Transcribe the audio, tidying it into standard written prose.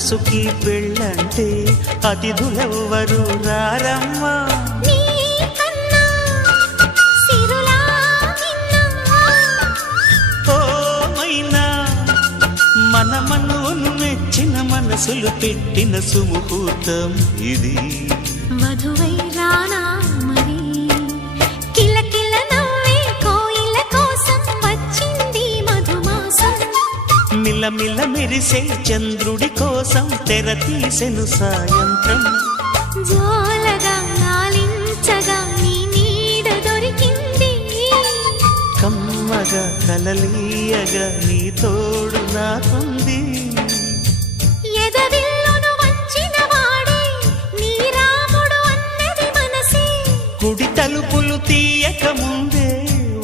మనసుకి పెళ్ళంటే అతిథులెవ్వరు రారమ్మా. మన మనవును మెచ్చిన మనసులు పెట్టిన సుముహూర్తం ఇది. మధువై రానా మరి కిలకిల నవ్వే కోయిల కోసం వచ్చింది మధుమాసం. మిలమిల మెరిసే చంద్రుడి కోసం తెర తీసెను సాయంత్రం. జోలగా లాలించగా నీ నీడ దొరికింది. కమ్మగా కలలీయగా నీ తోడు నాకుంది. ఎదవిల్లును వంచిన వాడే నీ రాముడు అన్నది మనసే. కుడి తలుపులు తీయక ముందే